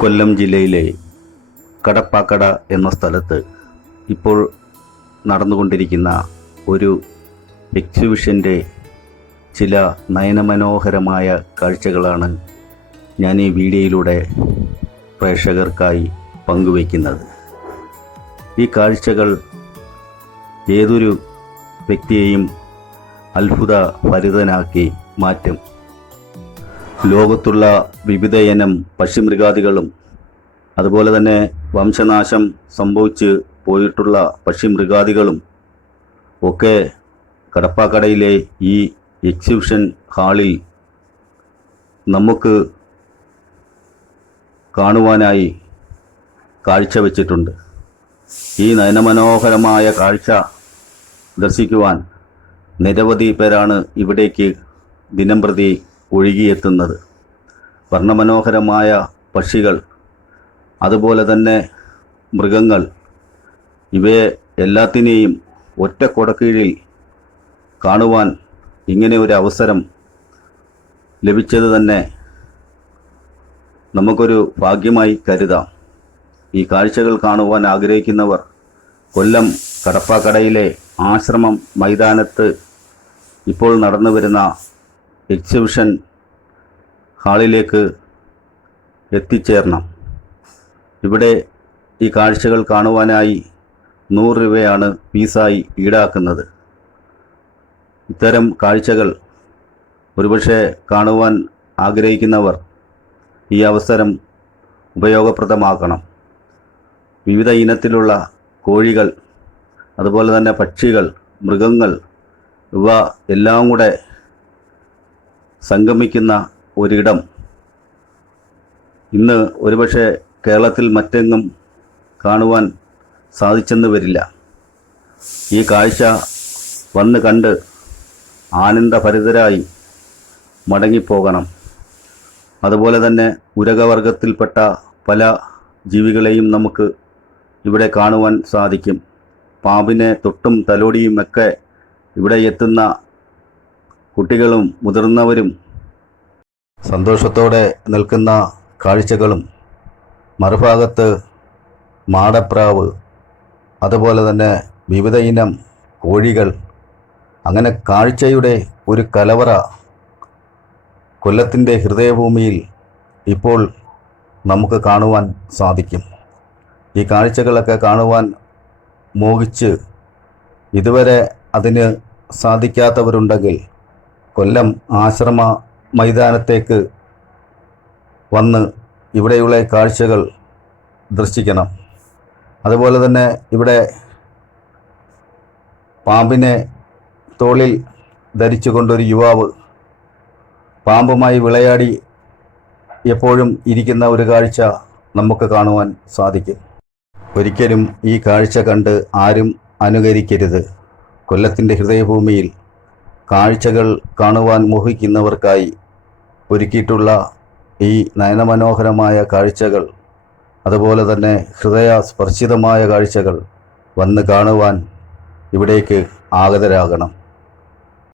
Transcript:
കൊല്ലം ജില്ലയിലെ കടപ്പാക്കട എന്ന സ്ഥലത്ത് ഇപ്പോൾ നടന്നുകൊണ്ടിരിക്കുന്ന ഒരു എക്സിബിഷൻ്റെ ചില നയനമനോഹരമായ കാഴ്ചകളാണ് ഞാൻ ഈ വീഡിയോയിലൂടെ പ്രേക്ഷകർക്കായി പങ്കുവയ്ക്കുന്നത്. ഈ കാഴ്ചകൾ ഏതൊരു വ്യക്തിയെയും അത്ഭുതഭരിതനാക്കി മാറ്റും. ലോകത്തുള്ള വിവിധയിനം പക്ഷിമൃഗാദികളും അതുപോലെ തന്നെ വംശനാശം സംഭവിച്ച് പോയിട്ടുള്ള പക്ഷിമൃഗാദികളും ഒക്കെ കടപ്പാക്കടയിലെ ഈ എക്സിബിഷൻ ഹാളിൽ നമുക്ക് കാണുവാനായി കാഴ്ചവെച്ചിട്ടുണ്ട്. ഈ നയനമനോഹരമായ കാഴ്ച ദർശിക്കുവാൻ നിരവധി പേരാണ് ഇവിടേക്ക് ദിനംപ്രതി ഒഴുകിയെത്തുന്നത്. വർണ്ണമനോഹരമായ പക്ഷികൾ, അതുപോലെ തന്നെ മൃഗങ്ങൾ, ഇവയെ എല്ലാത്തിനെയും ഒറ്റ കുടക്കീഴിൽ കാണുവാൻ ഇങ്ങനെ ഒരു അവസരം ലഭിച്ചത് തന്നെ നമുക്കൊരു ഭാഗ്യമായി കരുതാം. ഈ കാഴ്ചകൾ കാണുവാൻ ആഗ്രഹിക്കുന്നവർ കൊല്ലം കടപ്പാക്കടയിലെ ആശ്രമം മൈതാനത്ത് ഇപ്പോൾ നടന്നു വരുന്ന എക്സിബിഷൻ ഹാളിലേക്ക് എത്തിച്ചേരണം. ഇവിടെ ഈ കാഴ്ചകൾ കാണുവാനായി 100 രൂപയാണ് ഫീസായി ഈടാക്കുന്നത്. ഇത്തരം കാഴ്ചകൾ ഒരുപക്ഷെ കാണുവാൻ ആഗ്രഹിക്കുന്നവർ ഈ അവസരം ഉപയോഗപ്രദമാക്കണം. വിവിധ ഇനത്തിലുള്ള കോഴികൾ, അതുപോലെ തന്നെ പക്ഷികൾ, മൃഗങ്ങൾ, ഇവ എല്ലാം കൂടെ സംഗമിക്കുന്ന ഒരിടം ഇന്ന് ഒരുപക്ഷെ കേരളത്തിൽ മറ്റെങ്ങും കാണുവാൻ സാധിച്ചെന്ന് വരില്ല. ഈ കാഴ്ച വന്ന് കണ്ട് ആനന്ദഭരിതരായി മടങ്ങിപ്പോകണം. അതുപോലെ തന്നെ ഉരകവർഗത്തിൽപ്പെട്ട പല ജീവികളെയും നമുക്ക് ഇവിടെ കാണുവാൻ സാധിക്കും. പാമ്പിനെ തൊട്ടും തലോടിയുമൊക്കെ ഇവിടെ എത്തുന്ന കുട്ടികളും മുതിർന്നവരും സന്തോഷത്തോടെ നിൽക്കുന്ന കാഴ്ചകളും, മറുഭാഗത്ത് മാടപ്രാവ്, അതുപോലെ തന്നെ വിവിധ ഇനം കോഴികൾ, അങ്ങനെ കാഴ്ചയുടെ ഒരു കലവറ കൊല്ലത്തിൻ്റെ ഹൃദയഭൂമിയിൽ ഇപ്പോൾ നമുക്ക് കാണുവാൻ സാധിക്കും. ഈ കാഴ്ചകളൊക്കെ കാണുവാൻ മോഹിച്ച് ഇതുവരെ അതിന് സാധിക്കാത്തവരുണ്ടെങ്കിൽ കൊല്ലം ആശ്രമ മൈതാനത്തേക്ക് വന്ന് ഇവിടെയുള്ള കാഴ്ചകൾ ദർശിക്കണം. അതുപോലെ തന്നെ ഇവിടെ പാമ്പിനെ തോളിൽ ധരിച്ചുകൊണ്ടൊരു യുവാവ് പാമ്പുമായി വിളയാടി എപ്പോഴും ഇരിക്കുന്ന ഒരു കാഴ്ച നമുക്ക് കാണുവാൻ സാധിക്കും. ഒരിക്കലും ഈ കാഴ്ച കണ്ട് ആരും അനുകരിക്കരുത്. കൊല്ലത്തിൻ്റെ ഹൃദയഭൂമിയിൽ കാഴ്ചകൾ കാണുവാൻ മോഹിക്കുന്നവർക്കായി ഒരുക്കിയിട്ടുള്ള ഈ നയനമനോഹരമായ കാഴ്ചകൾ, അതുപോലെ തന്നെ ഹൃദയസ്പർശിതമായ കാഴ്ചകൾ വന്ന് കാണുവാൻ ഇവിടേക്ക് ആഗതരാകണം.